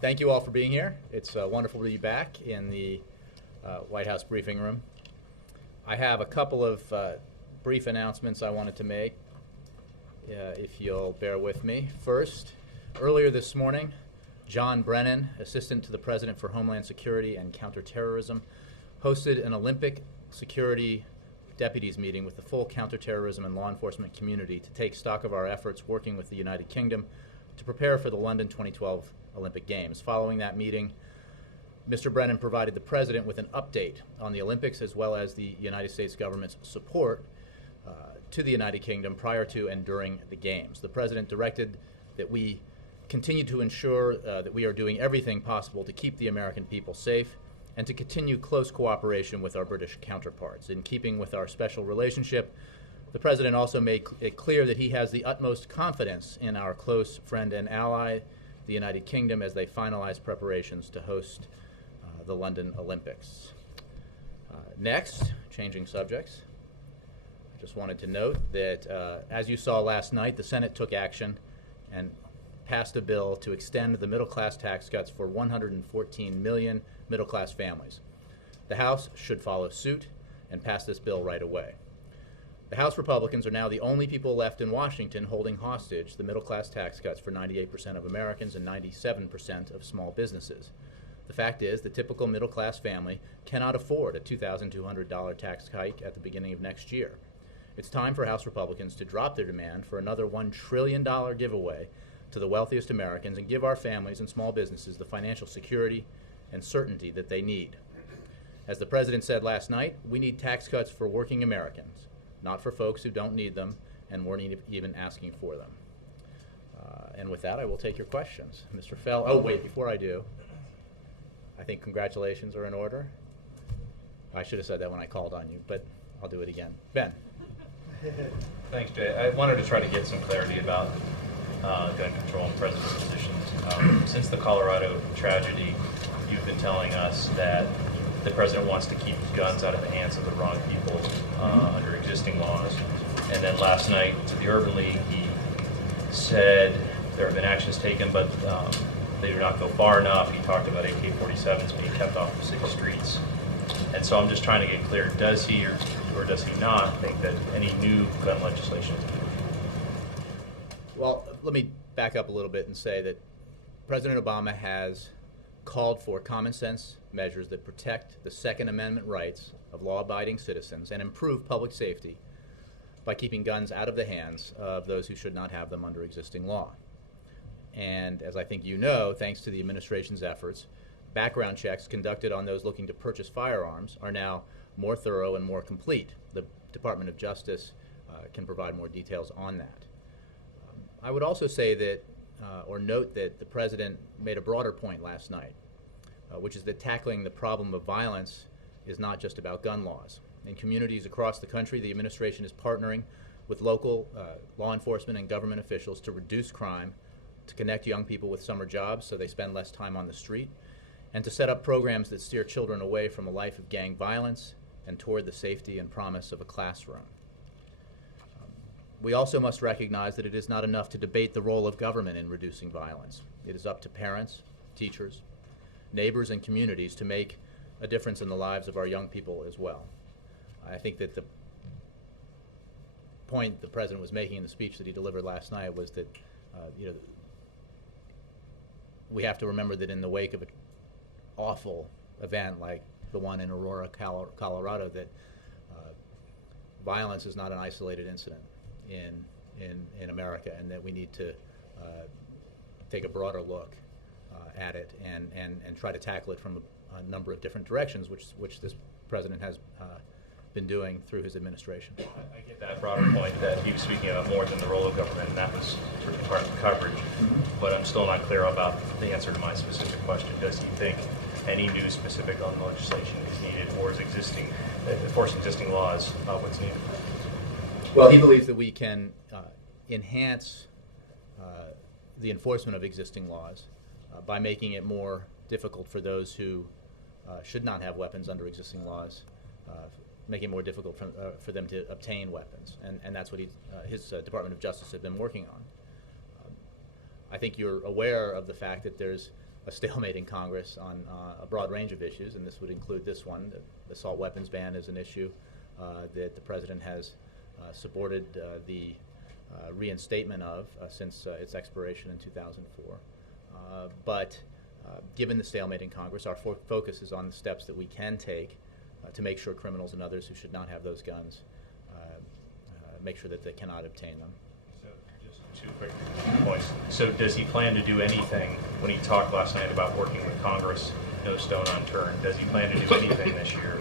Thank you all for being here. It's wonderful to be back in the White House Briefing Room. I have a couple of brief announcements I wanted to make, if you'll bear with me. First, earlier this morning, John Brennan, Assistant to the President for Homeland Security and Counterterrorism, hosted an Olympic security deputies meeting with the full counterterrorism and law enforcement community to take stock of our efforts working with the United Kingdom to prepare for the London 2012 Olympic Games. Following that meeting, Mr. Brennan provided the President with an update on the Olympics as well as the United States government's support to the United Kingdom prior to and during the Games. The President directed that we continue to ensure that we are doing everything possible to keep the American people safe and to continue close cooperation with our British counterparts. In keeping with our special relationship, the President also made it clear that he has the utmost confidence in our close friend and ally, the United Kingdom, as they finalize preparations to host the London Olympics. Next, changing subjects, I just wanted to note that as you saw last night, the Senate took action and passed a bill to extend the middle-class tax cuts for 114 million middle-class families. The House should follow suit and pass this bill right away. The House Republicans are now the only people left in Washington holding hostage the middle-class tax cuts for 98% of Americans and 97% of small businesses. The fact is, the typical middle-class family cannot afford a $2,200 tax hike at the beginning of next year. It's time for House Republicans to drop their demand for another $1 trillion giveaway to the wealthiest Americans and give our families and small businesses the financial security and certainty that they need. As the President said last night, we need tax cuts for working Americans, not for folks who don't need them and weren't even asking for them. And with that, I will take your questions. Mr. Fell, oh wait, before I do, I think congratulations are in order. I should have said that when I called on you, but I'll do it again. Ben. Thanks, Jay. I wanted to try to get some clarity about gun control and president's positions. Since the Colorado tragedy, you've been telling us that the president wants to keep guns out of the hands of the wrong people under existing laws. And then last night to the Urban League, he said there have been actions taken, but they do not go far enough. He talked about AK-47s being kept off of city streets. And so I'm just trying to get clear, does he or does he not think that any new gun legislation is needed? Well, let me back up a little bit and say that President Obama has called for common sense measures that protect the Second Amendment rights of law-abiding citizens and improve public safety by keeping guns out of the hands of those who should not have them under existing law. And as I think you know, thanks to the administration's efforts, background checks conducted on those looking to purchase firearms are now more thorough and more complete. The Department of Justice can provide more details on that. I would also say that, or note that the President made a broader point last night, which is that tackling the problem of violence is not just about gun laws. In communities across the country, the administration is partnering with local law enforcement and government officials to reduce crime, to connect young people with summer jobs so they spend less time on the street, and to set up programs that steer children away from a life of gang violence and toward the safety and promise of a classroom. We also must recognize that it is not enough to debate the role of government in reducing violence. It is up to parents, teachers, neighbors, and communities to make a difference in the lives of our young people as well. I think that the point the President was making in the speech that he delivered last night was that we have to remember that in the wake of an awful event like the one in Aurora, Colorado, that violence is not an isolated incident in America, and that we need to take a broader look at it and try to tackle it from a number of different directions, which this President has been doing through his administration. I get that broader point that he was speaking about more than the role of government, and that was certainly part of the coverage. But I'm still not clear about the answer to my specific question. Does he think any new specific gun legislation is needed, or is enforcing existing laws what's needed? Well, he believes that we can enhance the enforcement of existing laws by making it more difficult for those who should not have weapons under existing laws, making it more difficult for them to obtain weapons. And that's what his Department of Justice has been working on. I think you're aware of the fact that there's a stalemate in Congress on a broad range of issues, and this would include this one. The assault weapons ban is an issue that the President has supported the reinstatement of since its expiration in 2004. But given the stalemate in Congress, our focus is on the steps that we can take to make sure criminals and others who should not have those guns make sure that they cannot obtain them. So just 2 quick points. So does he plan to do anything, when he talked last night about working with Congress, no stone unturned, does he plan to do anything this year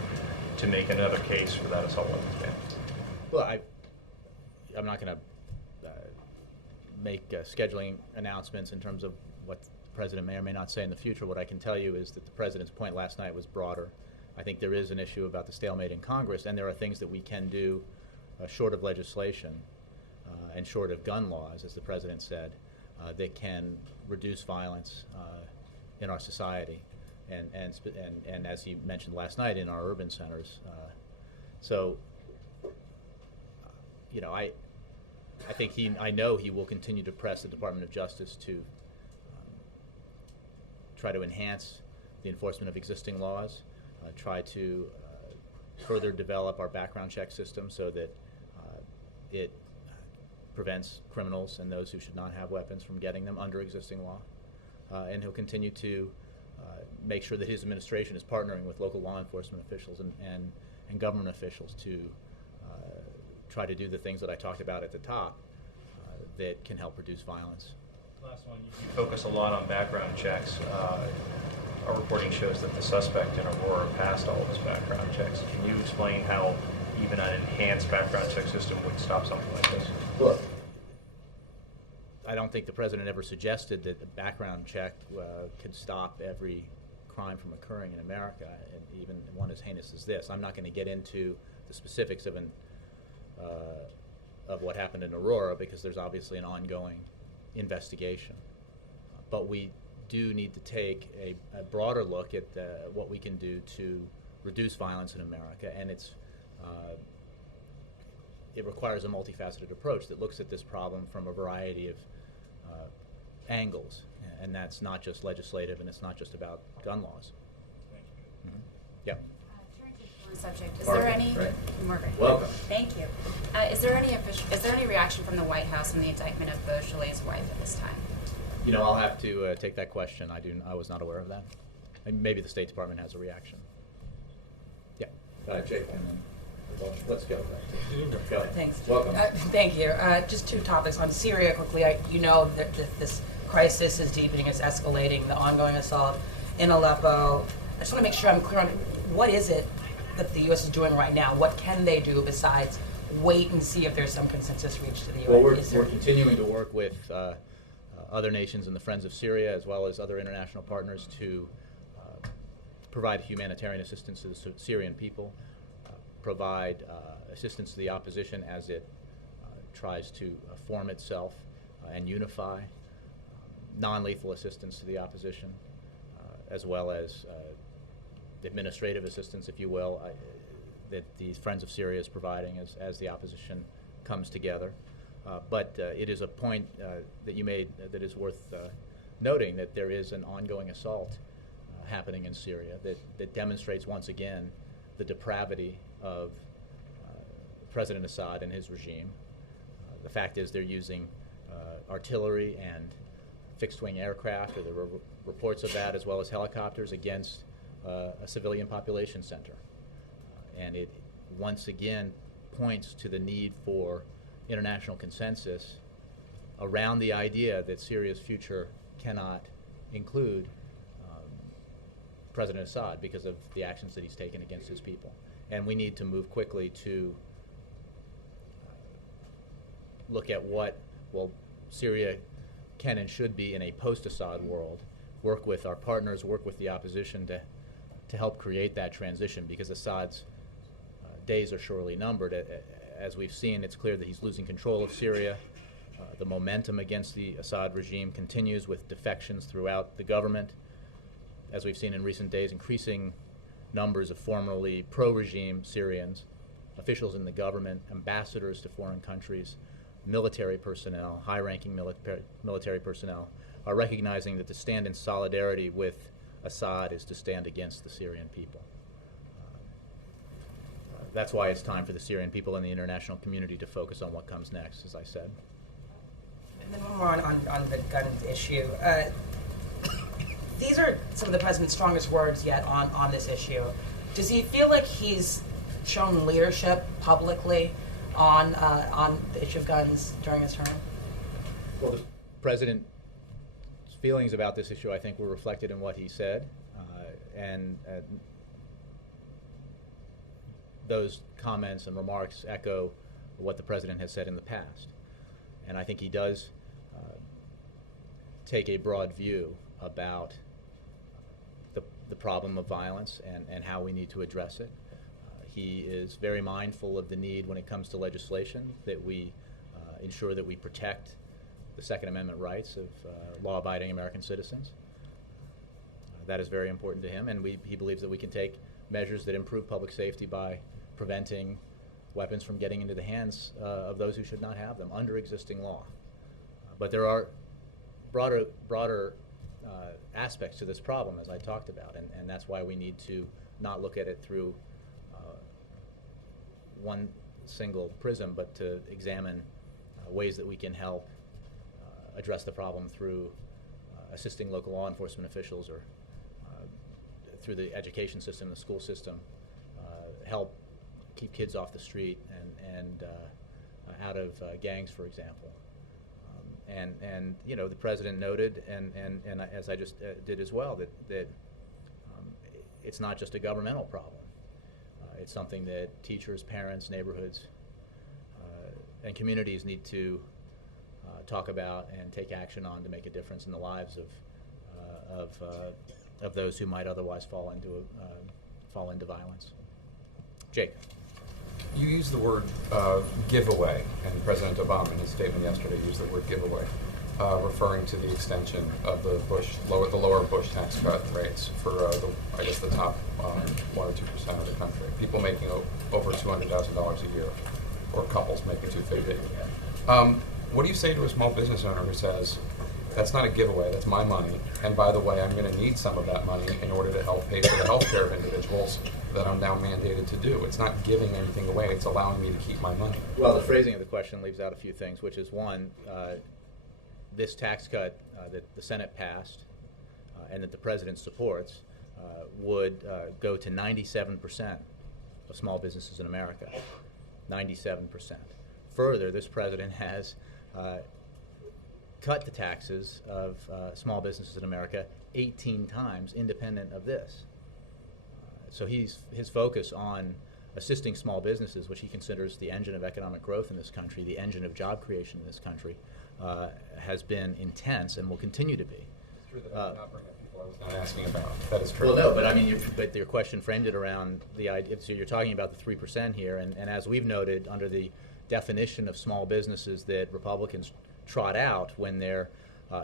to make another case for that assault weapons ban? Well, I'm not going to make scheduling announcements in terms of what the President may or may not say in the future. What I can tell you is that the President's point last night was broader. I think there is an issue about the stalemate in Congress, and there are things that we can do short of legislation and short of gun laws, as the President said, that can reduce violence in our society, and as he mentioned last night, in our urban centers. So, you know, I think I know he will continue to press the Department of Justice to try to enhance the enforcement of existing laws, try to further develop our background check system so that it prevents criminals and those who should not have weapons from getting them under existing law. And he'll continue to make sure that his administration is partnering with local law enforcement officials and government officials to try to do the things that I talked about at the top that can help reduce violence. Last one, you focus a lot on background checks. Our reporting shows that the suspect in Aurora passed all of his background checks. Can you explain how even an enhanced background check system would stop something like this? Look, I don't think the President ever suggested that the background check could stop every crime from occurring in America, and even one as heinous as this. I'm not going to get into the specifics of what happened in Aurora, because there's obviously an ongoing investigation. But we do need to take a broader look at what we can do to reduce violence in America, and it requires a multifaceted approach that looks at this problem from a variety of angles, and that's not just legislative, and it's not just about gun laws. Thank you. Mm-hmm. Yep. Turning to a different subject, is Margaret, there any? right. Margaret. Welcome. Thank you. Is there any reaction from the White House on the indictment of Beaujolais' wife at this time? You know, I'll have to take that question. I was not aware of that. And maybe the State Department has a reaction. Yeah. Jake, and then let's go. Go ahead. Thanks. Welcome. Thank you. Just 2 topics on Syria quickly. You know that this crisis is deepening, it's escalating, the ongoing assault in Aleppo. I just want to make sure I'm clear on what is it that the U.S. is doing right now? What can they do besides wait and see if there's some consensus reached to the UN? Well, we're continuing to work with other nations and the Friends of Syria, as well as other international partners, to provide humanitarian assistance to the Syrian people, provide assistance to the opposition as it tries to form itself and unify, non-lethal assistance to the opposition, as well as administrative assistance, if you will, that the Friends of Syria is providing as the opposition comes together. But it is a point that you made that is worth noting, that there is an ongoing assault happening in Syria that demonstrates once again the depravity of President Assad and his regime. The fact is they're using artillery and fixed-wing aircraft, or there were reports of that, as well as helicopters against a civilian population center. And it once again points to the need for international consensus around the idea that Syria's future cannot include President Assad because of the actions that he's taken against his people. And we need to move quickly to look at what, Syria can and should be in a post-Assad world, work with our partners, work with the opposition to help create that transition, because Assad's days are surely numbered. As we've seen, it's clear that he's losing control of Syria. The momentum against the Assad regime continues with defections throughout the government. As we've seen in recent days, increasing numbers of formerly pro-regime Syrians, officials in the government, ambassadors to foreign countries, military personnel, high-ranking military personnel, are recognizing that to stand in solidarity with Assad is to stand against the Syrian people. That's why it's time for the Syrian people and the international community to focus on what comes next, as I said. And then one more on the gun issue. These are some of the president's strongest words yet on this issue. Does he feel like he's shown leadership publicly on the issue of guns during his term? Well, the president's feelings about this issue, I think, were reflected in what he said, and those comments and remarks echo what the president has said in the past. And I think he does take a broad view about the problem of violence and how we need to address it. He is very mindful of the need when it comes to legislation that we ensure that we protect the Second Amendment rights of law-abiding American citizens. That is very important to him, and he believes that we can take measures that improve public safety by preventing weapons from getting into the hands of those who should not have them under existing law. But there are broader aspects to this problem, as I talked about, and that's why we need to not look at it through one single prism, but to examine ways that we can help address the problem through assisting local law enforcement officials or through the education system, the school system, help keep kids off the street and out of gangs, for example. And you know, the president noted, and as I just did as well, that it's not just a governmental problem. It's something that teachers, parents, neighborhoods, and communities need to talk about and take action on to make a difference in the lives of those who might otherwise fall into violence. Jake. You used the word giveaway, and President Obama in his statement yesterday used the word giveaway, referring to the extension of the lower Bush tax cut rates for the top 1 or 2% of the country. People making over $200,000 a year, or couples making $250,000. What do you say to a small business owner who says, "That's not a giveaway, that's my money, and by the way, I'm going to need some of that money in order to help pay for the health care of individuals that I'm now mandated to do"? It's not giving anything away, it's allowing me to keep my money. Well, the phrasing of the question leaves out a few things, which is one, this tax cut that the Senate passed and that the president supports would go to 97% of small businesses in America. 97%. Further, this president has cut the taxes of small businesses in America 18 times independent of this. So his focus on assisting small businesses, which he considers the engine of economic growth in this country, the engine of job creation in this country, has been intense and will continue to be. It's true that I did not bring up people I was not asking about. That is true. Well, no, but I mean, but your question framed it around the idea. So you're talking about the 3% here, and as we've noted, under the definition of small businesses that Republicans trot out when they're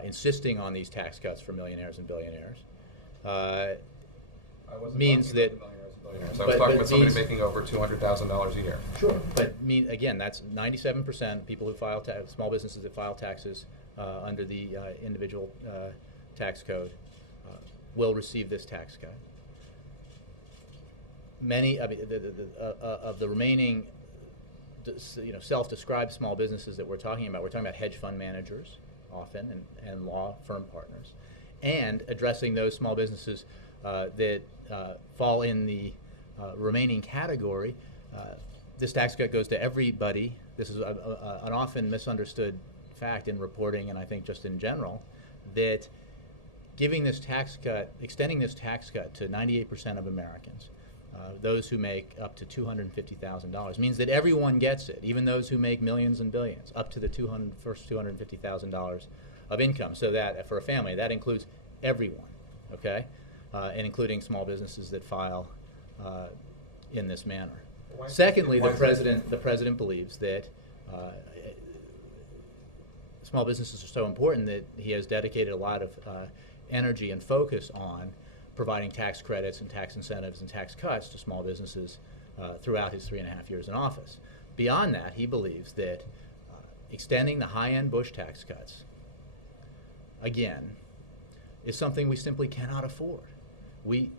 insisting on these tax cuts for millionaires and billionaires, means that. I was talking about somebody making over $200,000 a year. Sure, but again, that's 97% people who file small businesses that file taxes under the individual tax code will receive this tax cut. Many of the remaining, self-described small businesses that we're talking about hedge fund managers often and law firm partners, and addressing those small businesses that fall in the remaining category. This tax cut goes to everybody. This is an often misunderstood fact in reporting, and I think just in general, that extending this tax cut to 98% of Americans, those who make up to $250,000, means that everyone gets it, even those who make millions and billions, up to the first $250,000 of income. So that for a family, that includes everyone, okay, and including small businesses that file in this manner. Secondly, the president believes that small businesses are so important that he has dedicated a lot of energy and focus on providing tax credits and tax incentives and tax cuts to small businesses throughout his 3.5 years in office. Beyond that, he believes that extending the high-end Bush tax cuts, again, is something we simply cannot afford. We're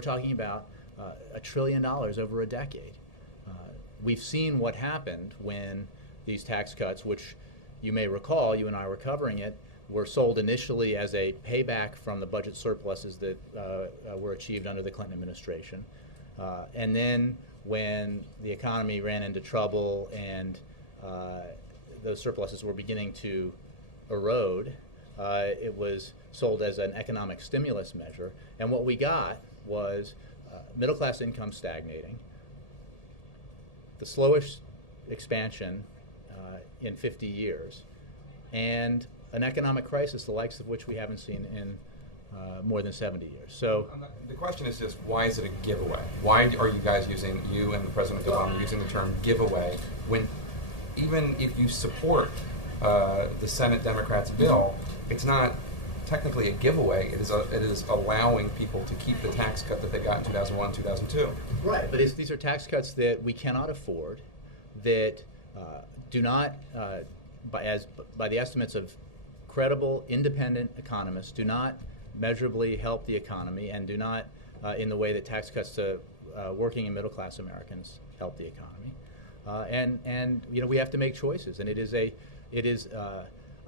talking about $1 trillion over a decade. We've seen what happened when these tax cuts, which you may recall, you and I were covering it, were sold initially as a payback from the budget surpluses that were achieved under the Clinton administration. And then when the economy ran into trouble and those surpluses were beginning to erode, it was sold as an economic stimulus measure. And what we got was middle class income stagnating, the slowest expansion in 50 years, and an economic crisis the likes of which we haven't seen in more than 70 years. So the question is just, why is it a giveaway? Why are you guys using, you and President Obama using the term giveaway, when even if you support the Senate Democrats' bill, it's not technically a giveaway. It is allowing people to keep the tax cut that they got in 2001, 2002. Right, but these are tax cuts that we cannot afford, that do not, by the estimates of credible, independent economists, do not measurably help the economy, and do not, in the way that tax cuts to working and middle class Americans help the economy. And we have to make choices, and it is a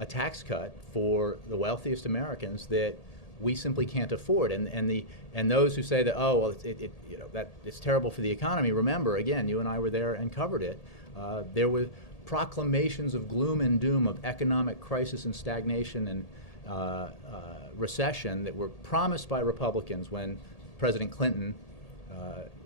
tax cut for the wealthiest Americans that we simply can't afford. And those who say that, oh well, that it's terrible for the economy. Remember, again, you and I were there and covered it. There were proclamations of gloom and doom, of economic crisis and stagnation and recession that were promised by Republicans when President Clinton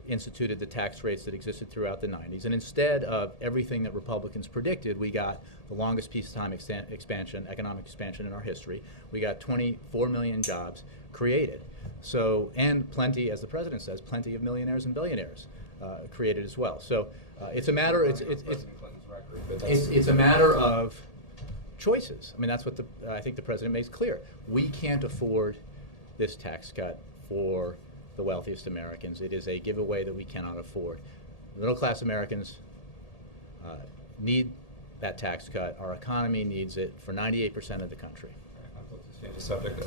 instituted the tax rates that existed throughout the 90s. And instead of everything that Republicans predicted, we got the longest peacetime economic expansion in our history. We got 24 million jobs created. So, and plenty, as the president says, plenty of millionaires and billionaires created as well. So it's a matter. It's a matter of choices. I mean, that's what I think the president makes clear. We can't afford this tax cut for the wealthiest Americans. It is a giveaway that we cannot afford. Middle class Americans need that tax cut. Our economy needs it for 98% of the country. I'd love to change the subject.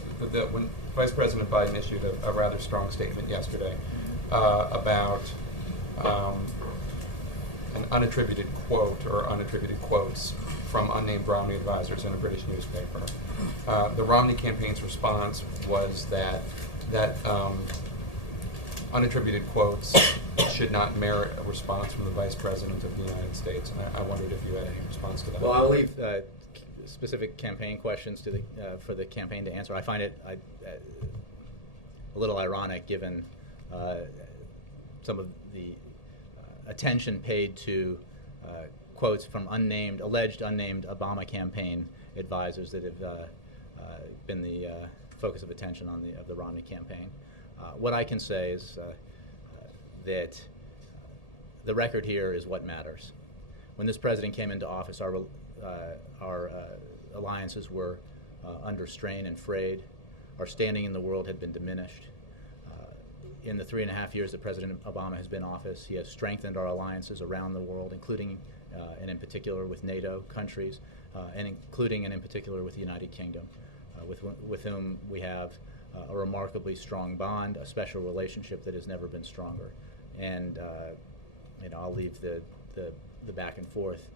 When Vice President Biden issued a rather strong statement yesterday about an unattributed quote or unattributed quotes from unnamed Romney advisors in a British newspaper, the Romney campaign's response was that unattributed quotes should not merit a response from the Vice President of the United States, and I wondered if you had any response to that. Well, I'll leave specific campaign questions to for the campaign to answer. I find it a little ironic, given some of the attention paid to quotes from alleged unnamed Obama campaign advisors that have been the focus of attention of the Romney campaign. What I can say is that the record here is what matters. When this president came into office, our alliances were under strain and frayed. Our standing in the world had been diminished. In the 3.5 years that President Obama has been in office, he has strengthened our alliances around the world, including and in particular with NATO countries, and including and in particular with the United Kingdom, with whom we have a remarkably strong bond, a special relationship that has never been stronger. And I'll leave the back and forth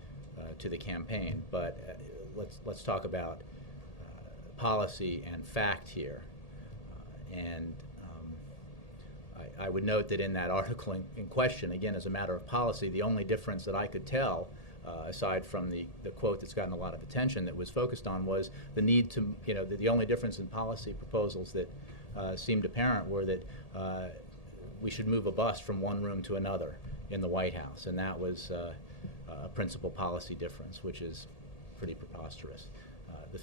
to the campaign, but let's talk about policy and fact here. I would note that in that article in question, again, as a matter of policy, the only difference that I could tell, aside from the quote that's gotten a lot of attention that was focused on, was the need to, the only difference in policy proposals that seemed apparent were that we should move a bust from one room to another in the White House, and that was a principal policy difference, which is pretty preposterous.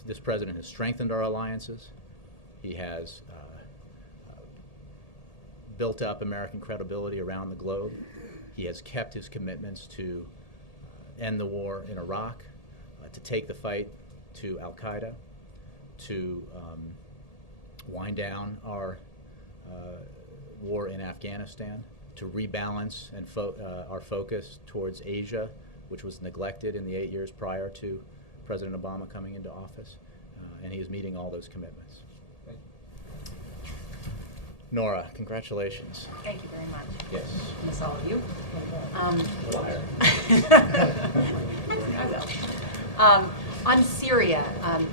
This president has strengthened our alliances. He has built up American credibility around the globe. He has kept his commitments to end the war in Iraq, to take the fight to Al-Qaeda, to wind down our war in Afghanistan, to rebalance and our focus towards Asia which was neglected in the 8 years prior to President Obama coming into office, and he is meeting all those commitments. Nora, congratulations. Thank you very much. Yes. Miss all of you. Liar. I will. On Syria,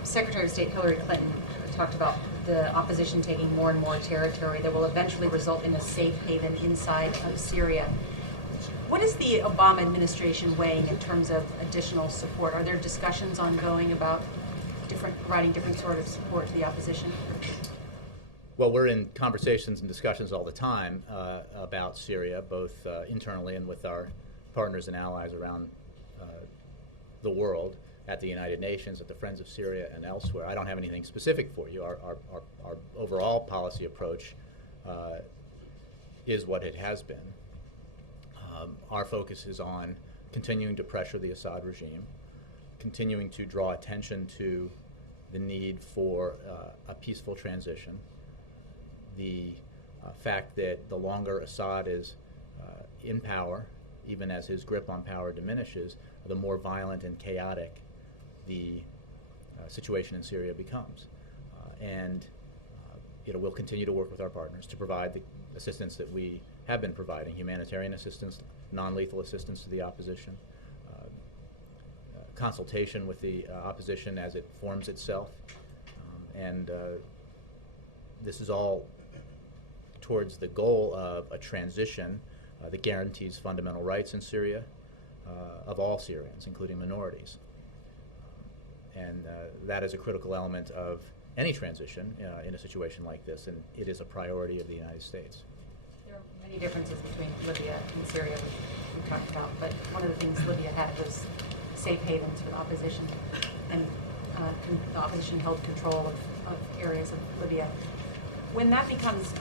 Secretary of State Hillary Clinton talked about the opposition taking more and more territory that will eventually result in a safe haven inside of Syria. What is the Obama administration weighing in terms of additional support? Are there discussions ongoing about providing different sort of support to the opposition? Well, we're in conversations and discussions all the time about Syria, both internally and with our partners and allies around the world, at the United Nations, at the Friends of Syria, and elsewhere. I don't have anything specific for you. Our overall policy approach is what it has been. Our focus is on continuing to pressure the Assad regime, continuing to draw attention to the need for a peaceful transition, the fact that the longer Assad is in power, even as his grip on power diminishes, the more violent and chaotic the situation in Syria becomes. We'll continue to work with our partners to provide the assistance that we have been providing: humanitarian assistance, non-lethal assistance to the opposition, consultation with the opposition as it forms itself, and this is all towards the goal of a transition that guarantees fundamental rights in Syria of all Syrians, including minorities. That is a critical element of any transition in a situation like this, and it is a priority of the United States. There are many differences between Libya and Syria, which we talked about, but one of the things Libya had was safe havens for the opposition, and the opposition held control of areas of Libya. When that becomes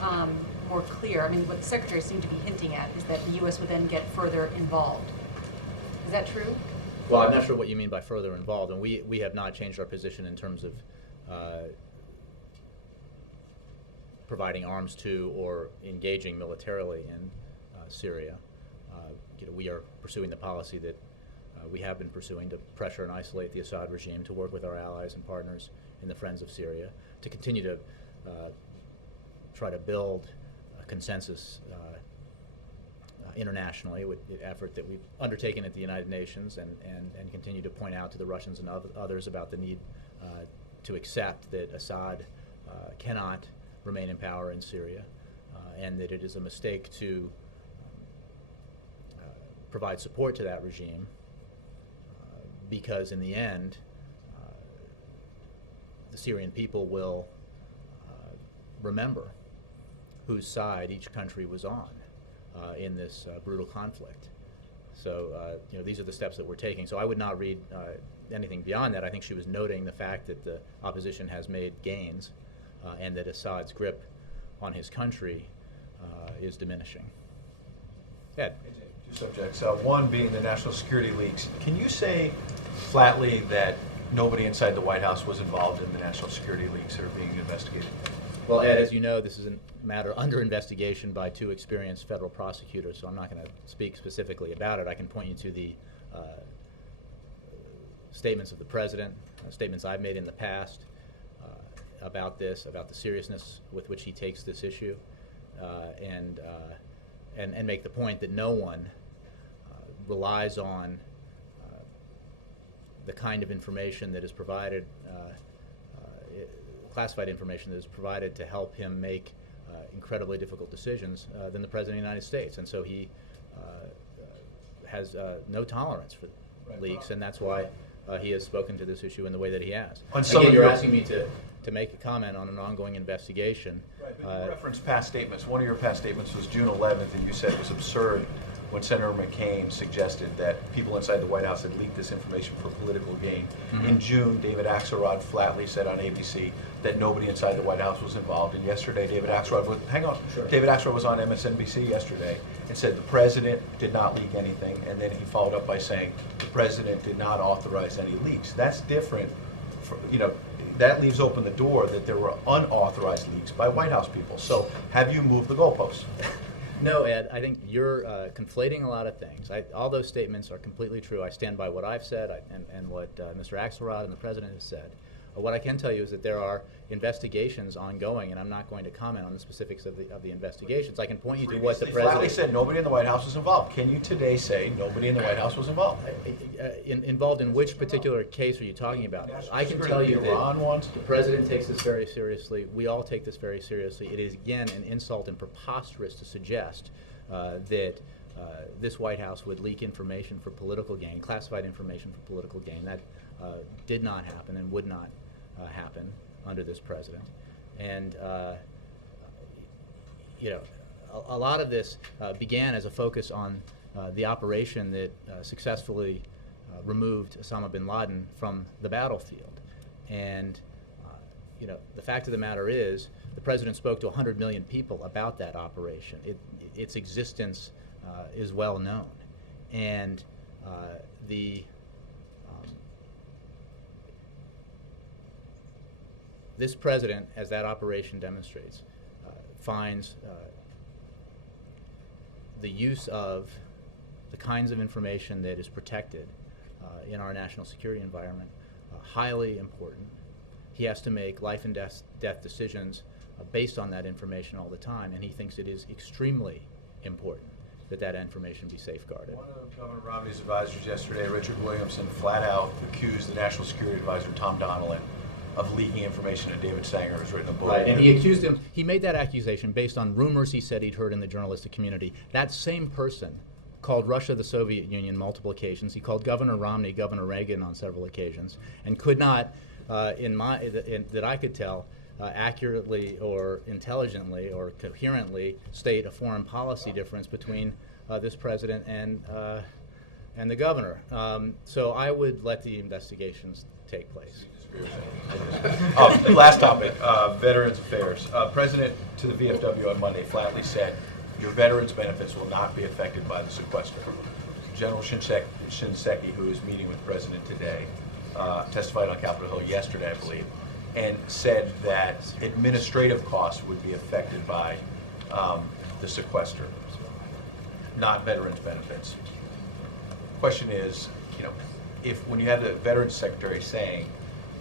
more clear, I mean, what the Secretary seemed to be hinting at is that the U.S. would then get further involved. Is that true? Well, I'm not sure what you mean by further involved, and we have not changed our position in terms of providing arms to or engaging militarily in Syria. We are pursuing the policy that we have been pursuing to pressure and isolate the Assad regime, to work with our allies and partners in the Friends of Syria, to continue to try to build a consensus internationally with the effort that we've undertaken at the United Nations, and continue to point out to the Russians and others about the need to accept that Assad cannot remain in power in Syria, and that it is a mistake to provide support to that regime, because in the end the Syrian people will remember whose side each country was on in this brutal conflict. So these are the steps that we're taking. So I would not read anything beyond that. I think she was noting the fact that the opposition has made gains and that Assad's grip on his country is diminishing. Ed. Two subjects. One being the national security leaks. Can you say flatly that nobody inside the White House was involved in the national security leaks that are being investigated? Well, Ed, as you know, this is a matter under investigation by two experienced federal prosecutors, so I'm not going to speak specifically about it. I can point you to the statements of the President, statements I've made in the past about this, about the seriousness with which he takes this issue, and make the point that no one relies on the kind of information that is provided, classified information that is provided to help him make incredibly difficult decisions than the President of the United States. And so he has no tolerance for leaks, and that's why he has spoken to this issue in the way that he has. Again, you're asking me to make a comment on an ongoing investigation. Right, but you referenced past statements. One of your past statements was June 11th, and you said it was absurd when Senator McCain suggested that people inside the White House had leaked this information for political gain. Mm-hmm. In June, David Axelrod flatly said on ABC that nobody inside the White House was involved. And yesterday, David Axelrod was on MSNBC yesterday and said the president did not leak anything, and then he followed up by saying the president did not authorize any leaks. That's different. That leaves open the door that there were unauthorized leaks by White House people. So have you moved the goalposts? No, Ed, I think you're conflating a lot of things. All those statements are completely true. I stand by what I've said and what Mr. Axelrod and the President has said. What I can tell you is that there are investigations ongoing, and I'm not going to comment on the specifics of the investigations. I can point you to what the Previously flatly President said nobody in the White House was involved. Can you today say nobody in the White House was involved? Involved in which particular case are you talking about? I can tell you Iran that ones? the President takes this very seriously. We all take this very seriously. It is, again, an insult and preposterous to suggest that this White House would leak information for political gain, classified information for political gain. That did not happen and would not happen under this President. And you know, a lot of this began as a focus on the operation that successfully removed Osama bin Laden from the battlefield. And you know, the fact of the matter is, the President spoke to 100 million people about that operation. Its existence is well known. And this President, as that operation demonstrates, finds the use of the kinds of information that is protected in our national security environment highly important. He has to make life and death decisions based on that information all the time, and he thinks it is extremely important that that information be safeguarded. One of Governor Romney's advisors yesterday, Richard Williamson, flat out accused the National Security Advisor, Tom Donnellan, of leaking information that David Sanger has written a book. Right, and he accused him, he made that accusation based on rumors he said he'd heard in the journalistic community. That same person called Russia the Soviet Union multiple occasions. He called Governor Romney Governor Reagan on several occasions, and could not, that I could tell, accurately or intelligently or coherently state a foreign policy difference between this President and the Governor. So I would let the investigations take place. Last topic, Veterans Affairs. President to the VFW on Monday flatly said, your veterans benefits will not be affected by the sequester. General Shinseki, who is meeting with the President today, testified on Capitol Hill yesterday, I believe, and said that administrative costs would be affected by the sequester, not veterans benefits. Question is, you know, when you have the Veterans Secretary saying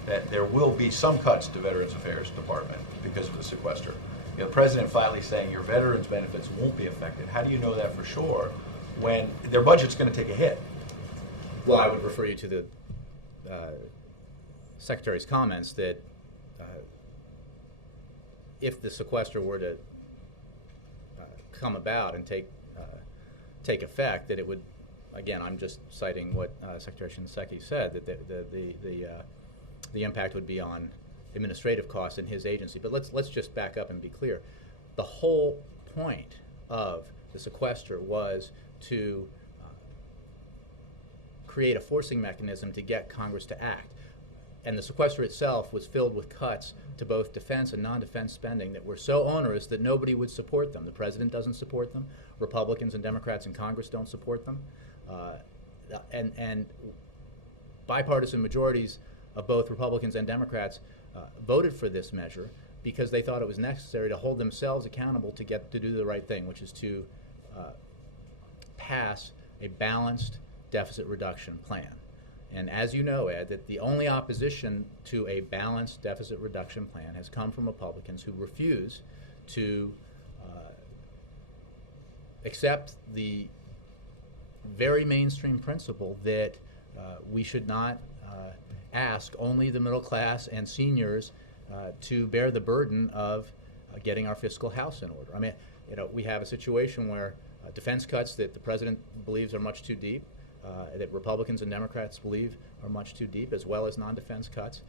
that there will be some cuts to Veterans Affairs Department because of the sequester, you know, the President flatly saying your veterans benefits won't be affected. How do you know that for sure when their budget's going to take a hit? Well, I would refer you to the Secretary's comments that if the sequester were to come about and take effect, that it would, again, I'm just citing what Secretary Shinseki said, that the impact would be on administrative costs in his agency. But let's just back up and be clear. The whole point of the sequester was to create a forcing mechanism to get Congress to act. And the sequester itself was filled with cuts to both defense and non-defense spending that were so onerous that nobody would support them. The President doesn't support them. Republicans and Democrats in Congress don't support them. And bipartisan majorities of both Republicans and Democrats voted for this measure because they thought it was necessary to hold themselves accountable to do the right thing, which is to pass a balanced deficit reduction plan. And as you know, Ed, that the only opposition to a balanced deficit reduction plan has come from Republicans who refuse to accept the very mainstream principle that we should not ask only the middle class and seniors to bear the burden of getting our fiscal house in order. I mean, you know, we have a situation where defense cuts that the President believes are much too deep, that Republicans and Democrats believe are much too deep, as well as non-defense cuts.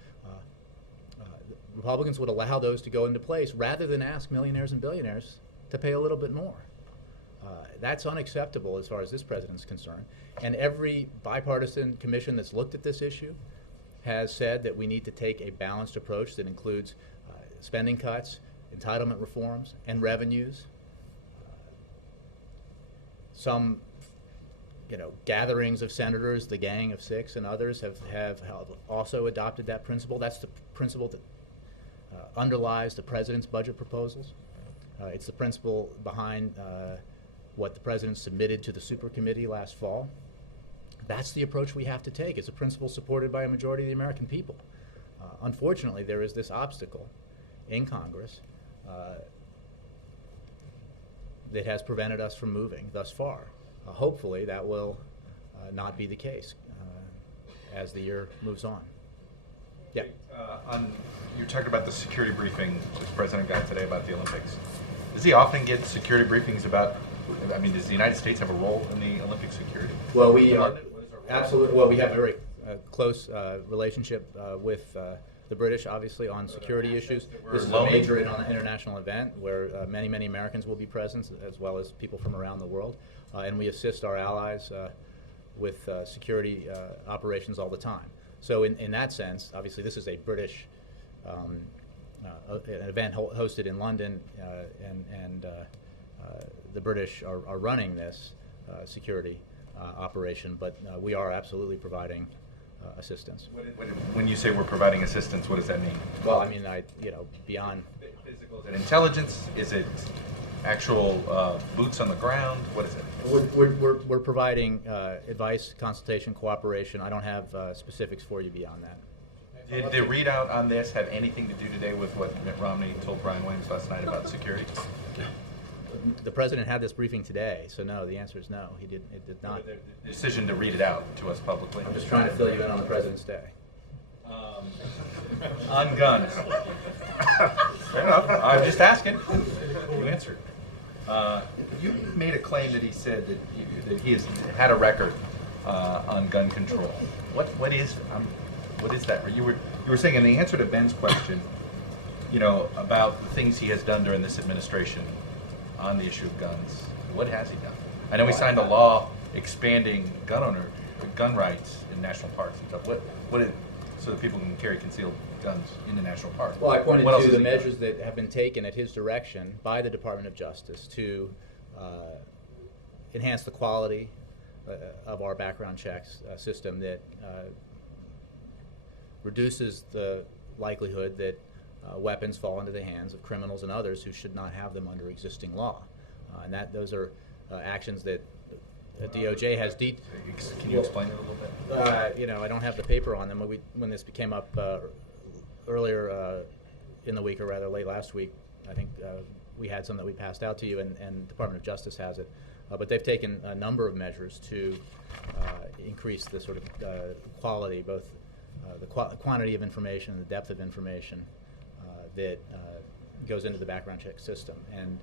Republicans would allow those to go into place rather than ask millionaires and billionaires to pay a little bit more. That's unacceptable as far as this President's concerned. And every bipartisan commission that's looked at this issue has said that we need to take a balanced approach that includes spending cuts, entitlement reforms, and revenues. Some gatherings of senators, the Gang of Six and others have also adopted that principle. That's the principle that underlies the President's budget proposals. It's the principle behind what the president submitted to the super committee last fall. That's the approach we have to take. It's a principle supported by a majority of the American people. Unfortunately, there is this obstacle in Congress that has prevented us from moving thus far. Hopefully, that will not be the case as the year moves on. Yeah. You talked about the security briefing the president got today about the Olympics. Does he often get security briefings about, I mean, does the United States have a role in the Olympic security? Well, we are absolutely, well, we have a very close relationship with the British, obviously, on security issues. This is a major international event where many, many Americans will be present, as well as people from around the world. And we assist our allies with security operations all the time. So in that sense, obviously, this is a British an event hosted in London, and the British are running this security operation, but we are absolutely providing assistance. When you say we're providing assistance, what does that mean? Well, I mean, beyond Physical, is it intelligence? Is it actual boots on the ground? What is it? we're providing advice, consultation, cooperation. I don't have specifics for you beyond that. Did the readout on this have anything to do today with what Mitt Romney told Brian Williams last night about security? The president had this briefing today, so no, the answer is no. He did. It did not. The decision to read it out to us publicly. I'm just trying to fill you in on the president's day. On guns. Fair enough. I'm just asking. You answered. You made a claim that he said that he has had a record on gun control. What is that? You were saying in the answer to Ben's question, about the things he has done during this administration on the issue of guns. What has he done? I know he signed a law expanding gun rights in national parks and stuff. So that people can carry concealed guns in the national park. Well, I pointed What else to has the he done? measures that have been taken at his direction by the Department of Justice to enhance the quality of our background checks system that reduces the likelihood that weapons fall into the hands of criminals and others who should not have them under existing law. And those are actions that DOJ has Can you explain it a little bit? I don't have the paper on them. When this came up earlier in the week, or rather late last week, I think we had some that we passed out to you, and the Department of Justice has it. But they've taken a number of measures to increase the sort of quality, both the quantity of information and the depth of information that goes into the background check system. And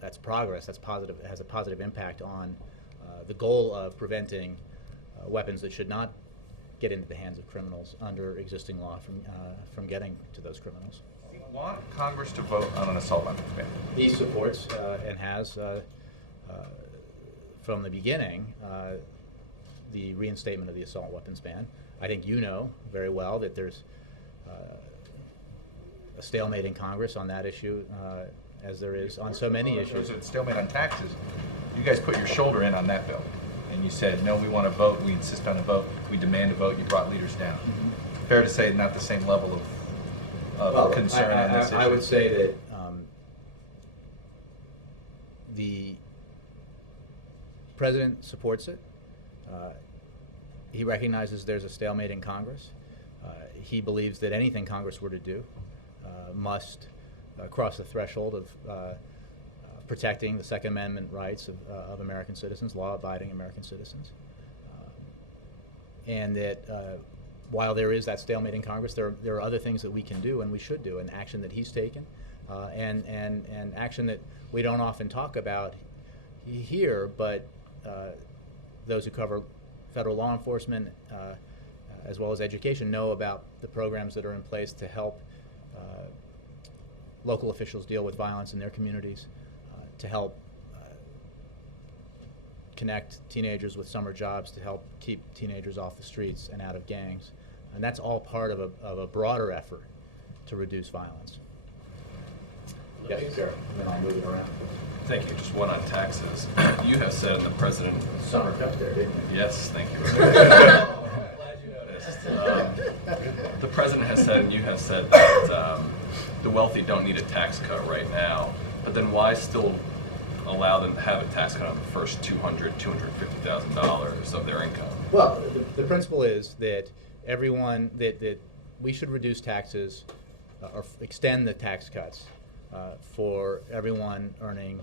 that's progress. That's positive. It has a positive impact on the goal of preventing weapons that should not get into the hands of criminals under existing law from getting to those criminals. Do you want Congress to vote on an assault weapons ban? He supports and has from the beginning the reinstatement of the assault weapons ban. I think you know very well that there's a stalemate in Congress on that issue, as there is on so many issues. There's a stalemate on taxes. You guys put your shoulder in on that bill, and you said, no, we want a vote, we insist on a vote, we demand a vote, you brought leaders down. Mm-hmm. Fair to say not the same level of concern on this issue? I would say that the president supports it. He recognizes there's a stalemate in Congress. He believes that anything Congress were to do must cross the threshold of protecting the Second Amendment rights of American citizens, law-abiding American citizens. And that while there is that stalemate in Congress, there are other things that we can do and we should do, and action that he's taken, and action that we don't often talk about here, but those who cover federal law enforcement as well as education know about the programs that are in place to help local officials deal with violence in their communities, to help connect teenagers with summer jobs, to help keep teenagers off the streets and out of gangs. And that's all part of a broader effort to reduce violence. Yes, sir. And then I'll move it around. Thank you. Just one on taxes. You have said, and the president. Summer cut there, didn't you? Yes, thank you. Glad you noticed. The president has said, and you have said, that the wealthy don't need a tax cut right now. But then why still allow them to have a tax cut on the first $250,000 of their income? Well, the principle is that everyone, that we should reduce taxes or extend the tax cuts for everyone earning,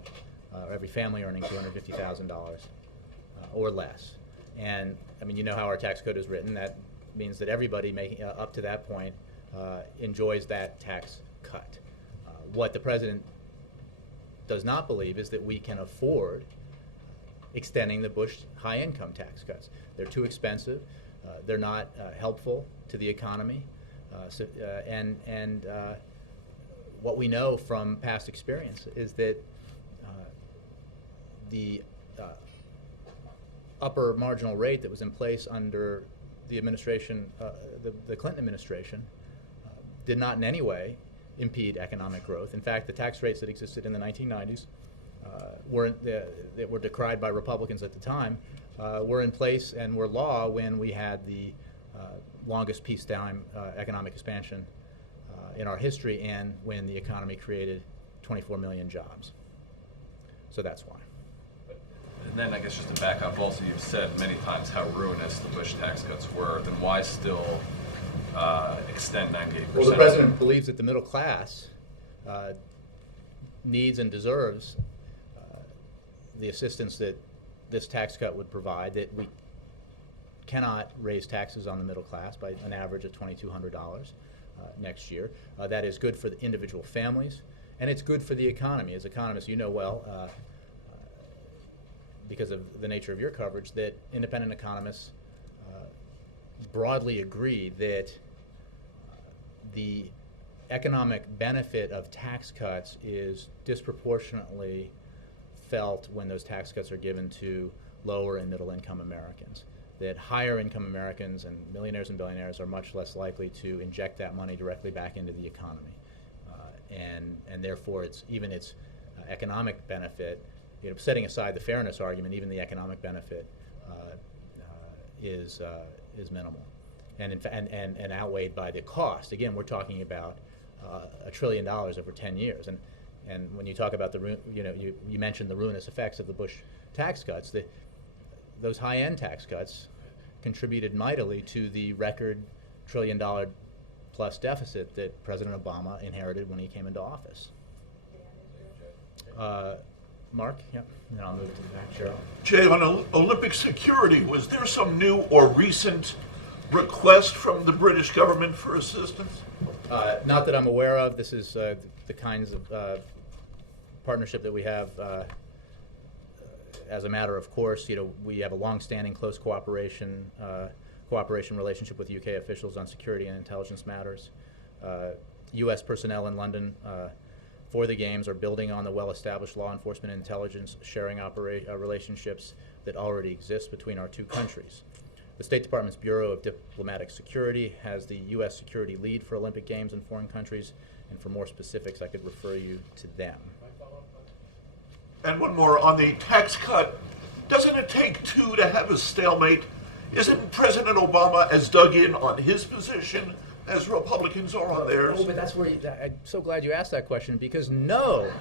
every family earning $250,000 or less. And I mean, you know how our tax code is written. That means that everybody making up to that point enjoys that tax cut. What the president does not believe is that we can afford extending the Bush high-income tax cuts. They're too expensive. They're not helpful to the economy. What we know from past experience is that the upper marginal rate that was in place under the administration, the Clinton administration, did not in any way impede economic growth. In fact, the tax rates that existed in the 1990s that were decried by Republicans at the time were in place and were law when we had the longest peacetime economic expansion in our history, and when the economy created 24 million jobs. So that's why. And then I guess just to back up, also you've said many times how ruinous the Bush tax cuts were. Then why still extend 98%? Well, the president believes that the middle class needs and deserves the assistance that this tax cut would provide, that we cannot raise taxes on the middle class by an average of $2,200 next year. That is good for the individual families, and it's good for the economy. As economists, you know well, because of the nature of your coverage, that independent economists broadly agree that the economic benefit of tax cuts is disproportionately felt when those tax cuts are given to lower and middle income Americans. That higher income Americans and millionaires and billionaires are much less likely to inject that money directly back into the economy. And therefore its economic benefit, setting aside the fairness argument, even the economic benefit is minimal, and outweighed by the cost. Again, we're talking about $1 trillion over 10 years, and when you talk about you mentioned the ruinous effects of the Bush tax cuts. Those high-end tax cuts contributed mightily to the record $1 trillion plus deficit that President Obama inherited when he came into office. Mark, yep, and then I'll move to the back. Cheryl. Jay, on Olympic security, was there some new or recent request from the British government for assistance? Not that I'm aware of. This is the kinds of partnership that we have as a matter of course. We have a long-standing close cooperation relationship with UK officials on security and intelligence matters. U.S. personnel in London for the Games are building on the well-established law enforcement and intelligence sharing relationships that already exist between our two countries. The State Department's Bureau of Diplomatic Security has the U.S. security lead for Olympic Games in foreign countries, and for more specifics, I could refer you to them. And one more on the tax cut. Doesn't it take two to have a stalemate? Isn't President Obama as dug in on his position as Republicans are on theirs? Oh, but that's where I'm so glad you asked that question, because no,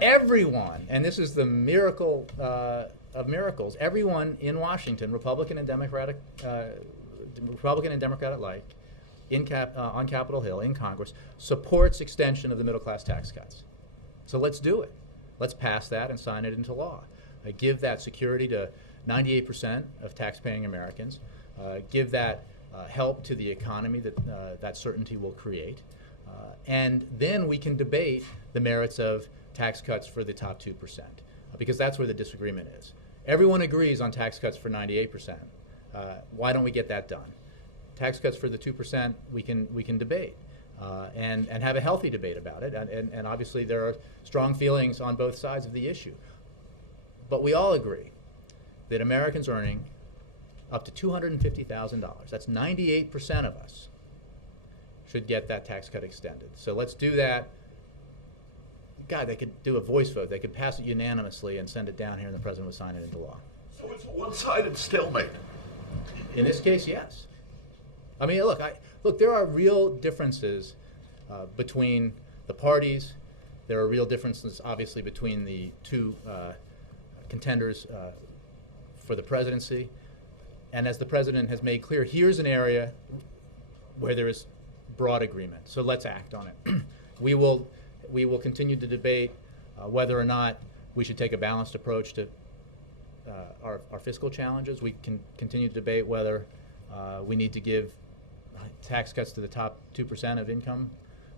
everyone, and this is the miracle of miracles, everyone in Washington, Republican and Democrat alike, on Capitol Hill, in Congress, supports extension of the middle class tax cuts. So let's do it. Let's pass that and sign it into law. Give that security to 98% of tax-paying Americans. Give that help to the economy that certainty will create. And then we can debate the merits of tax cuts for the top 2%, because that's where the disagreement is. Everyone agrees on tax cuts for 98%. Why don't we get that done? Tax cuts for the 2% we can debate. And have a healthy debate about it. And obviously there are strong feelings on both sides of the issue. But we all agree that Americans earning up to $250,000, that's 98% of us, should get that tax cut extended. So let's do that. God, they could do a voice vote. They could pass it unanimously and send it down here, and the president would sign it into law. So it's a one-sided stalemate. In this case, yes. I mean, look, there are real differences between the parties There are real differences, obviously, between the two contenders for the presidency. And as the president has made clear, here's an area where there is broad agreement. So let's act on it. We will continue to debate whether or not we should take a balanced approach to our fiscal challenges. We can continue to debate whether we need to give tax cuts to the top 2% of income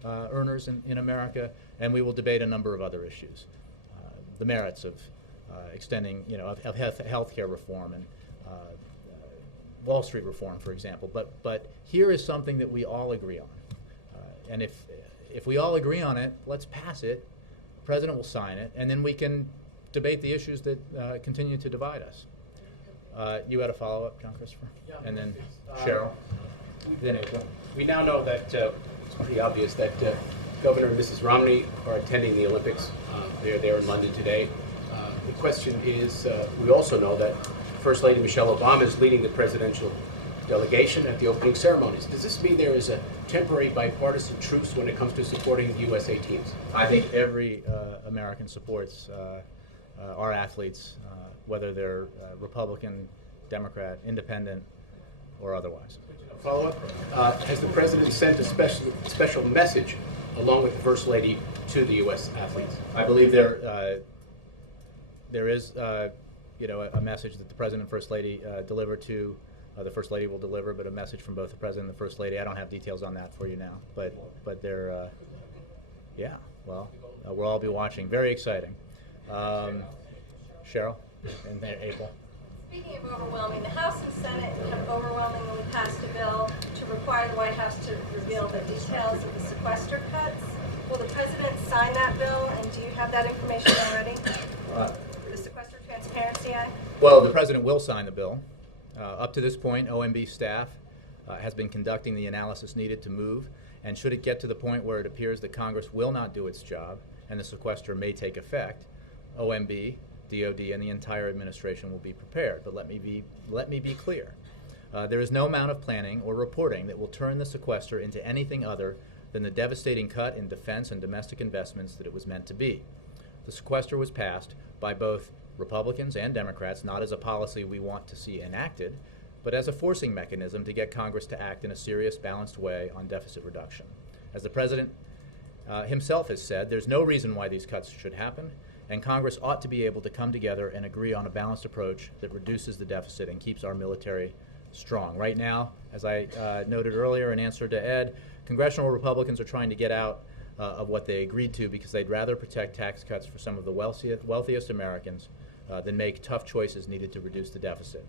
earners in America, and we will debate a number of other issues. The merits of extending, of health care reform and Wall Street reform, for example. But here is something that we all agree on. And if we all agree on it, let's pass it. The president will sign it, and then we can debate the issues that continue to divide us. You had a follow-up, John Christopher? Yeah, and then it's, Cheryl, then April. We now know that it's pretty obvious that Governor and Mrs. Romney are attending the Olympics. They're there in London today. The question is, we also know that First Lady Michelle Obama is leading the presidential delegation at the opening ceremonies. Does this mean there is a temporary bipartisan truce when it comes to supporting the USA teams? I think every American supports our athletes, whether they're Republican, Democrat, Independent, or otherwise. Follow-up, has the president sent a special message along with the First Lady to the U.S. athletes? I believe there is a message that the President and First Lady delivered to, the First Lady will deliver, but a message from both the President and the First Lady. I don't have details on that for you now, but they're, yeah, well, we'll all be watching. Very exciting. Cheryl and then April. Speaking of overwhelming, the House and Senate have overwhelmingly passed a bill to require the White House to reveal the details of the sequester cuts. Will the President sign that bill, and do you have that information already? The Sequester Transparency Act? Well, the President will sign the bill. Up to this point, OMB staff has been conducting the analysis needed to move, and should it get to the point where it appears that Congress will not do its job and the sequester may take effect, OMB, DOD, and the entire administration will be prepared. But let me be clear. There is no amount of planning or reporting that will turn the sequester into anything other than the devastating cut in defense and domestic investments that it was meant to be. The sequester was passed by both Republicans and Democrats, not as a policy we want to see enacted, but as a forcing mechanism to get Congress to act in a serious, balanced way on deficit reduction. As the President himself has said, there's no reason why these cuts should happen, and Congress ought to be able to come together and agree on a balanced approach that reduces the deficit and keeps our military strong. Right now, as I noted earlier in answer to Ed, congressional Republicans are trying to get out of what they agreed to because they'd rather protect tax cuts for some of the wealthiest Americans than make tough choices needed to reduce the deficit,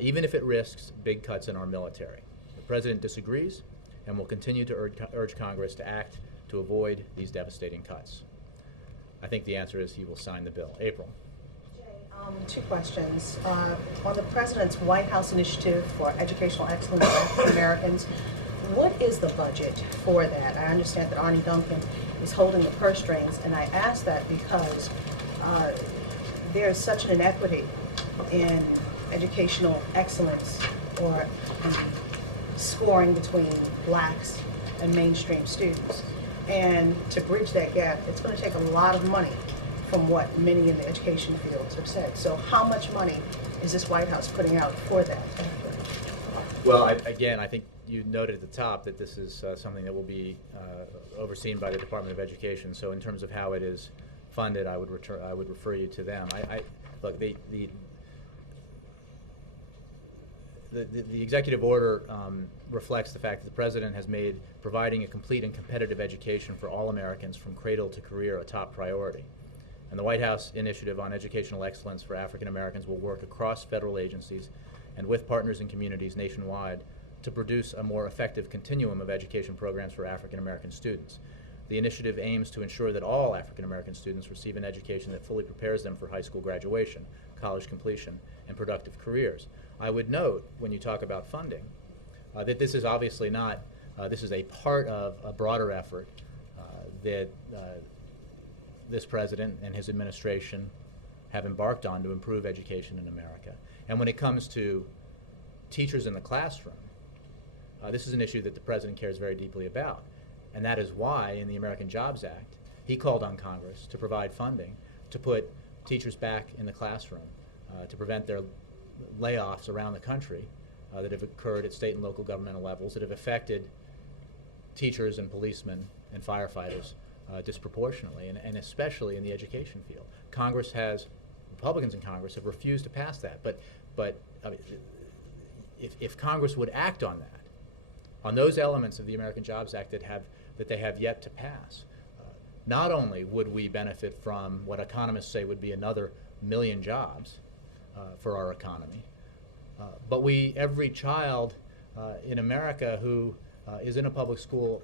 even if it risks big cuts in our military. The President disagrees and will continue to urge Congress to act to avoid these devastating cuts. I think the answer is he will sign the bill. April. Two questions. On the President's White House initiative for educational excellence for African Americans, what is the budget for that? I understand that Arnie Duncan is holding the purse strings, and I ask that because there is such an inequity in educational excellence or scoring between blacks and mainstream students. And to bridge that gap, it's going to take a lot of money from what many in the education fields have said. So how much money is this White House putting out for that? Well, again, I think you noted at the top that this is something that will be overseen by the Department of Education. So in terms of how it is funded, I would refer you to them. Look, the executive order reflects the fact that the President has made providing a complete and competitive education for all Americans from cradle to career a top priority. And the White House Initiative on Educational Excellence for African Americans will work across federal agencies and with partners and communities nationwide to produce a more effective continuum of education programs for African American students. The initiative aims to ensure that all African American students receive an education that fully prepares them for high school graduation, college completion, and productive careers. I would note, when you talk about funding, that this is obviously not, this is a part of a broader effort that this President and his administration have embarked on to improve education in America. And when it comes to teachers in the classroom, this is an issue that the President cares very deeply about. And that is why, in the American Jobs Act, he called on Congress to provide funding to put teachers back in the classroom, to prevent their layoffs around the country that have occurred at state and local governmental levels that have affected teachers and policemen and firefighters disproportionately, and especially in the education field. Republicans in Congress have refused to pass that, but I mean, if Congress would act on that, on those elements of the American Jobs Act that they have yet to pass, not only would we benefit from what economists say would be another 1 million jobs for our economy, but every child in America who is in a public school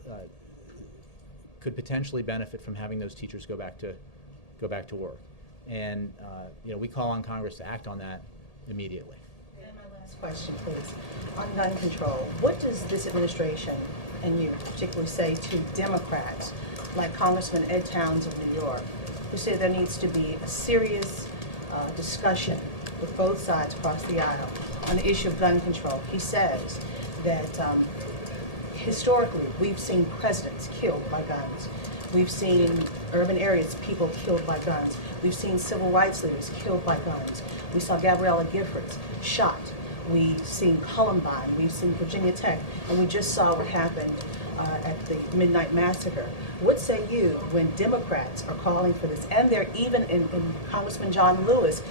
could potentially benefit from having those teachers go back to work. And we call on Congress to act on that immediately. And my last question, please. On gun control, what does this administration and you particularly say to Democrats like Congressman Ed Towns of New York, who say there needs to be a serious discussion with both sides across the aisle on the issue of gun control? He says that historically we've seen presidents killed by guns. We've seen urban areas, people killed by guns. We've seen civil rights leaders killed by guns. We saw Gabriella Giffords shot. We've seen Columbine. We've seen Virginia Tech. And we just saw what happened at the Midnight Massacre. What say you when Democrats are calling for this? And they're even in Congressman John Lewis,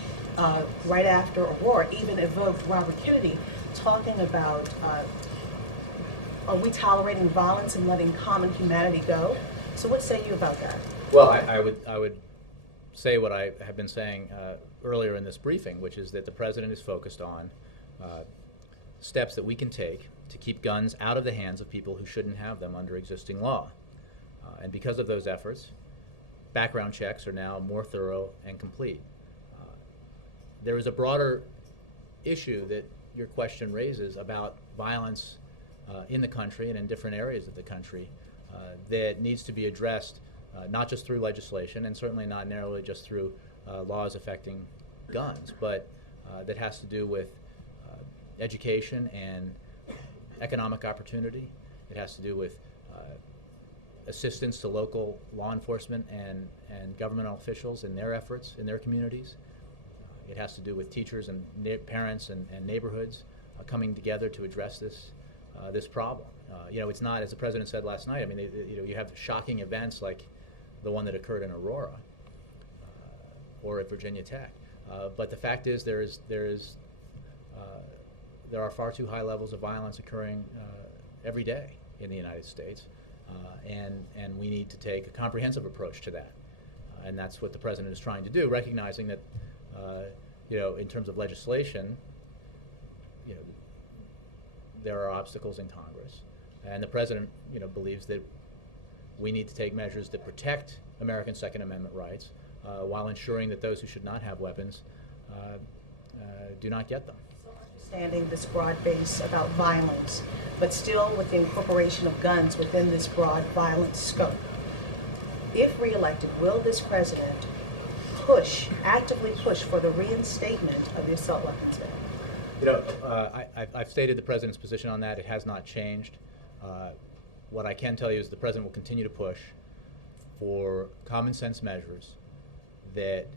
right after a war, even evoked Robert Kennedy, talking about are we tolerating violence and letting common humanity go? So what say you about that? Well, I would say what I have been saying earlier in this briefing, which is that the President is focused on steps that we can take to keep guns out of the hands of people who shouldn't have them under existing law. And because of those efforts, background checks are now more thorough and complete. There is a broader issue that your question raises about violence in the country and in different areas of the country that needs to be addressed not just through legislation and certainly not narrowly just through laws affecting guns, but that has to do with education and economic opportunity. It has to do with assistance to local law enforcement and governmental officials in their efforts in their communities. It has to do with teachers and parents and neighborhoods coming together to address this problem. It's not, as the President said last night, I mean, you have shocking events like the one that occurred in Aurora or at Virginia Tech. But the fact is there are far too high levels of violence occurring every day in the United States, and we need to take a comprehensive approach to that. And that's what the President is trying to do, recognizing that in terms of legislation, there are obstacles in Congress, and the President believes that we need to take measures that protect American Second Amendment rights while ensuring that those who should not have weapons do not get them. So understanding this broad base about violence, but still with the incorporation of guns within this broad violence scope. If reelected, will this President actively push for the reinstatement of the assault weapons ban? I've stated the President's position on that. It has not changed. What I can tell you is the President will continue to push for common sense measures that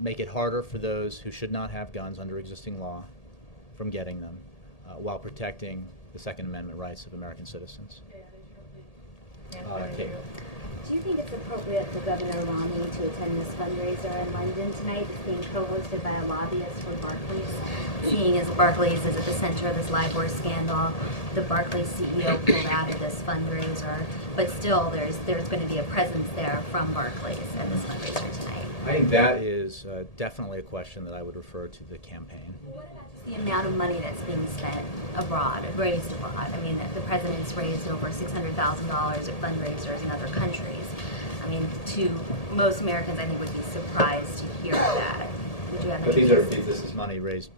make it harder for those who should not have guns under existing law from getting them, while protecting the Second Amendment rights of American citizens. Kate. Do you think it's appropriate for Governor Romney to attend this fundraiser in London tonight? It's being co-hosted by a lobbyist for Barclays. Seeing as Barclays is at the center of this LIBOR scandal, the Barclays CEO pulled out of this fundraiser, but still there's going to be a presence there from Barclays at this fundraiser tonight. I think that is definitely a question that I would refer to the campaign. What about the amount of money that's being spent abroad, raised abroad? I mean, the President's raised over $600,000 at fundraisers in other countries. I mean, to most Americans, I think would be surprised to hear that. Would you have any? But this is money raised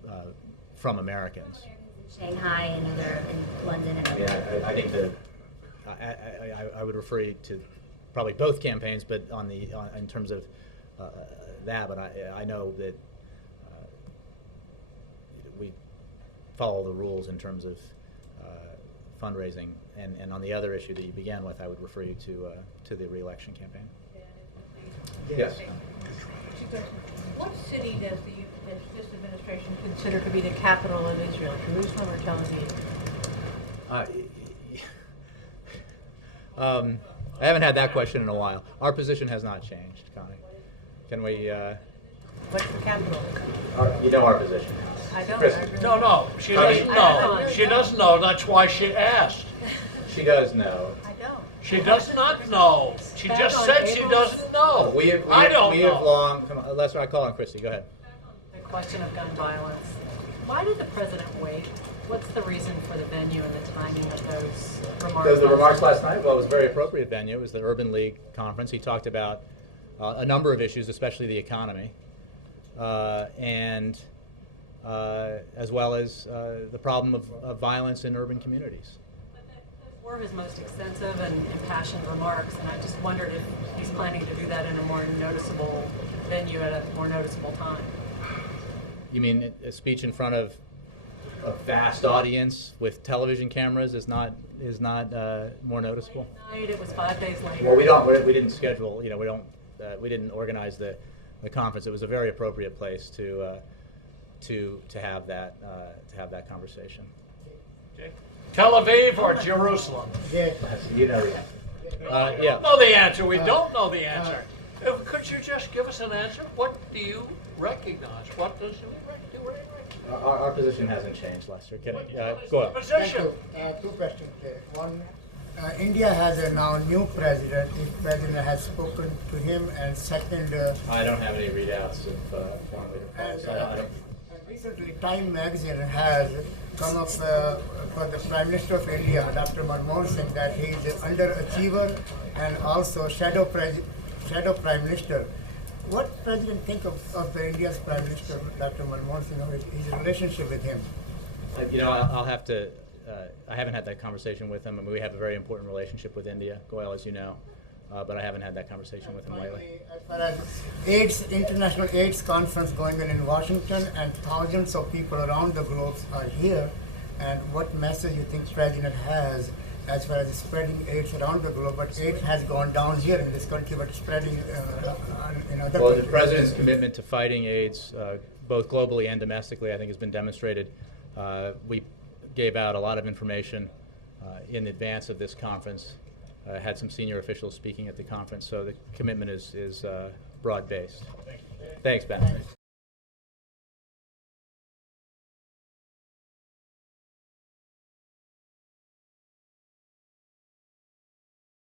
from Americans. In Shanghai and either in London and other. Yeah, I think that I would refer you to probably both campaigns, but in terms of that. But I know that we follow the rules in terms of fundraising. And on the other issue that you began with, I would refer you to the re-election campaign. Yes. What city does this administration consider to be the capital of Israel, Jerusalem or Tel Aviv? I haven't had that question in a while. Our position has not changed, Connie. Can we? What's the capital? You know our position. I don't. Chris. I really No, no, she doesn't know. She doesn't know, that's why she asked. She does know. I don't. She does not know. She just said she doesn't know. I don't We have know. long. Come on, let's. I call on Christy. Go ahead. The question of gun violence. Why did the president wait? What's the reason for the venue and the timing of those remarks? The remarks last night. Well, it was a very appropriate venue. It was the Urban League conference. He talked about a number of issues, especially the economy, and as well as the problem of violence in urban communities. Were his most extensive and impassioned remarks, and I just wondered if he's planning to do that in a more noticeable venue at a more noticeable time. You mean a speech in front of a vast audience with television cameras is not more noticeable? It was 5 days later. Well, we didn't schedule. You know, we didn't organize the conference. It was a very appropriate place to have that conversation. Okay. Tel Aviv or Jerusalem? You know the answer. We don't know the answer. We don't know the answer. Could you just give us an answer? What do you recognize? What does you recognize? Our position hasn't changed, Lester. Go ahead. Position. Two questions there. One, India has a now new president. If president has spoken to him, and second, I don't have any readouts of foreign leader calls. I don't. Recently, Time magazine has come up for the Prime Minister of India, Dr. Manmohan Singh, that he is an underachiever and also shadow Prime Minister. What President think of the India's Prime Minister, Dr. Manmohan Singh, his relationship with him? I'll have to. I haven't had that conversation with him. I mean, we have a very important relationship with India, Goel, as you know, but I haven't had that conversation with him lately. As far as AIDS, International AIDS Conference going on in Washington, and thousands of people around the globe are here, and what message you think President has as far as spreading AIDS around the globe? But AIDS has gone down here in this country, but spreading in other countries. The President's commitment to fighting AIDS, both globally and domestically, I think has been demonstrated. We gave out a lot of information in advance of this conference, had some senior officials speaking at the conference, so the commitment is broad-based. Thanks, Ben.